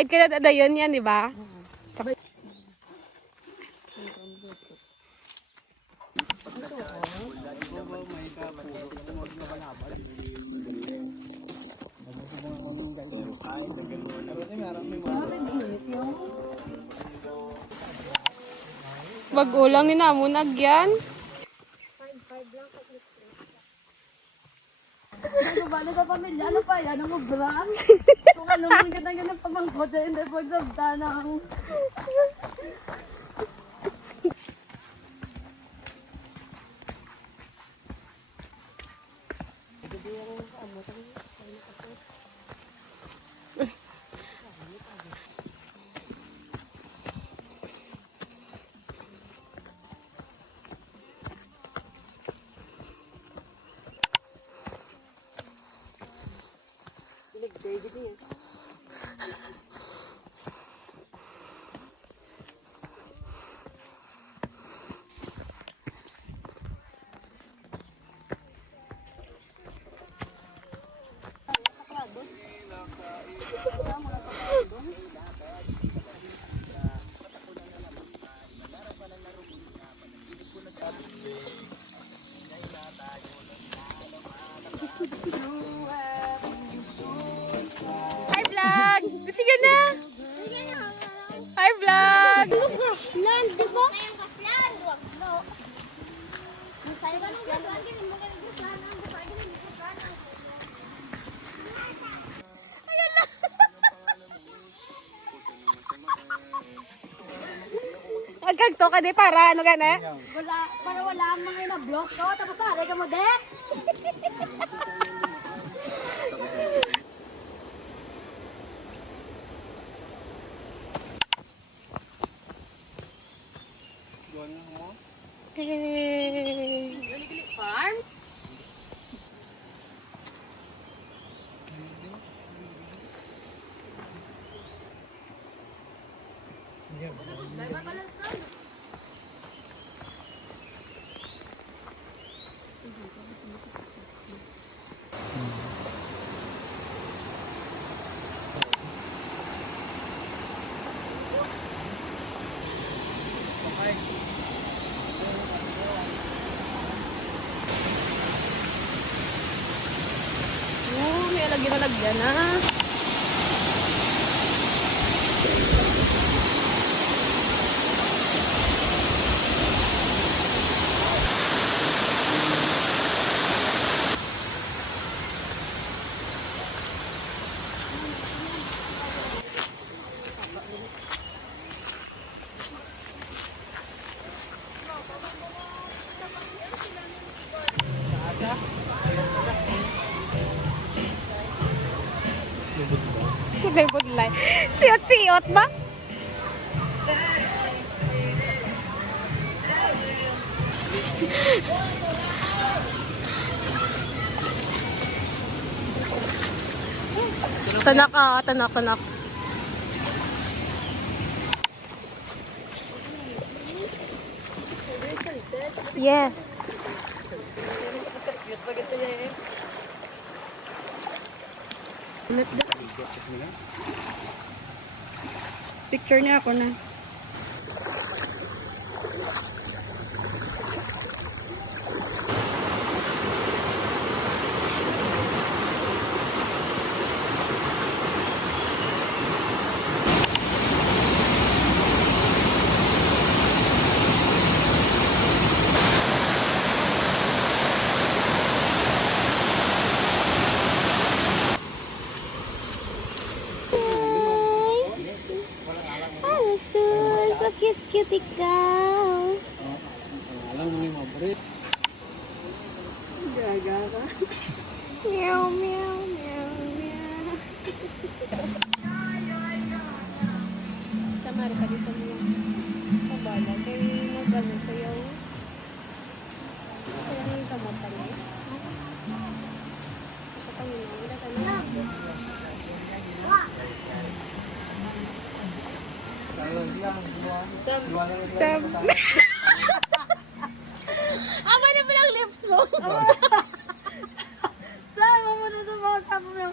Nag-ride ka na dayon yan, di ba? Mag-ulang ni namon agyan. Balik ka pamilya, ano pa yan? Ang ugrang? Kung ano man ganang pamangkot, hindi po sabda ng... Hi vlog! Sige na! Hi vlog! Lan, di ba? Lan, wag no. Masaya ba nung gagawin din mo ganun sa sana ang gagawin din mo sana. Ayan lang. Agkagto ka di para ano gana? Wala, para wala ang mga ina-block ko, tapos sari ka mo, dek! Hey. Farm? May alagyan na. May budlay. Siyot-siyot ba? Tanak ah, tanak. Yes. Picture niya ako na. Cute ikaw. Alam mo yung mabrit. Gaga ka. Meow, meow, meow, meow. Samari ka di sa mga kabala. Kaya mag-ano sa'yo. Kaya ngayon ka matalis. Sa Panginoon, wala ka na. Sam. Aba na pala ang lips mo. Sama mo na sa mga sabi mo.